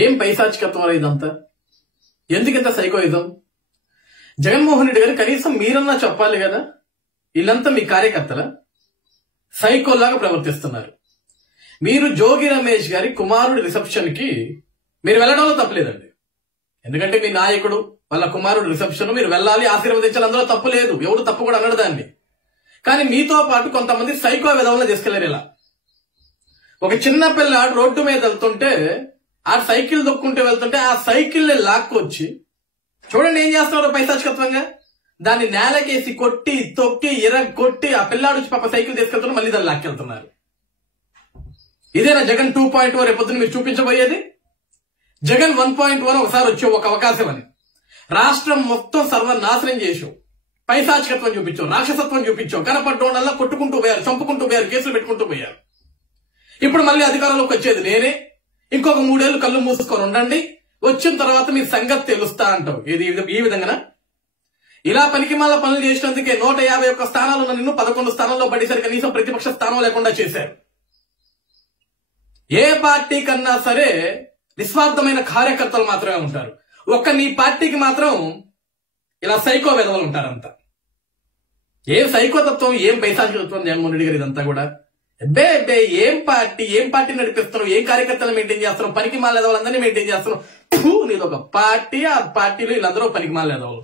ఏం పైశాచికత్వం ఇదంతా? ఎందుకింత సైకోయిజం? జగన్మోహన్ రెడ్డి గారు కనీసం మీరన్నా చెప్పాలి కదా. వీళ్ళంతా మీ కార్యకర్తల సైకోలాగా ప్రవర్తిస్తున్నారు. మీరు జోగి రమేష్ గారి కుమారుడి రిసెప్షన్ కి మీరు వెళ్లడంలో తప్పలేదండి. ఎందుకంటే మీ నాయకుడు వాళ్ళ కుమారుడు రిసెప్షన్ మీరు వెళ్ళాలి, ఆశీర్వదించాలి, అందులో తప్పు లేదు. ఎవడు తప్పు కూడా అన్నాడు దాన్ని. కానీ మీతో పాటు కొంతమంది సైకో విధవలను తీసుకెళ్లారు. ఇలా ఒక చిన్న పిల్లాడు రోడ్డు మీద వెళ్తుంటే ఆ సైకిల్ దొక్కుంటూ వెళ్తుంటే ఆ సైకిల్ లాక్కొచ్చి చూడండి ఏం చేస్తున్నారు పైశాచికత్వంగా. దాన్ని నేలకేసి కొట్టి తొక్కి కొట్టి ఆ పిల్లాడు పాప సైకిల్ తీసుకెళ్తున్నారు, మళ్ళీ దాన్ని లాక్కెళ్తున్నారు. ఇదేనా జగన్ 2.0 రేపొద్దున మీరు చూపించబోయేది? జగన్ 1.1 ఒకసారి వచ్చావు, ఒక అవకాశం అని. రాష్ట్రం మొత్తం సర్వనాశనం చేసావు, పైశాచికత్వం చూపించావు, రాక్షసత్వం చూపించావు. కనపడ్డోళ్ళల్లా కొట్టుకుంటూ పోయారు, చంపుకుంటూ పోయారు, కేసులు పెట్టుకుంటూ పోయారు. ఇప్పుడు మళ్ళీ అధికారంలోకి వచ్చేది నేనే, ఇంకొక 3 ఏళ్లు కళ్ళు మూసుకొని ఉండండి, వచ్చిన తర్వాత మీ సంగతి తెలుస్తా అంటావు. ఇది ఈ విధంగా ఇలా పనికిమాల పనులు చేసినందుకే 151 స్థానాలు ఉన్న నిన్ను 11 స్థానాల్లో పడేసరికి కనీసం ప్రతిపక్ష స్థానం లేకుండా చేశారు. ఏ పార్టీ కన్నా సరే నిస్వార్థమైన కార్యకర్తలు మాత్రమే ఉంటారు. ఒక్క నీ పార్టీకి మాత్రం ఇలా సైకో విధవలు ఉంటారంతా. ఏం సైకోతత్వం, ఏం పైశాచికత్వం జగన్మోహన్ రెడ్డి గారు ఇదంతా కూడా. ఏం పార్టీ నడిపిస్తున్నావు, ఏం కార్యకర్తలు మెయింటైన్ చేస్తున్నావు, పనికి మాలేదవాళ్ళందరినీ మెయింటైన్ చేస్తున్నావు. నీదొక పార్టీ, ఆ పార్టీలో వీళ్ళందరూ పనికి మాలేదవాళ్ళు.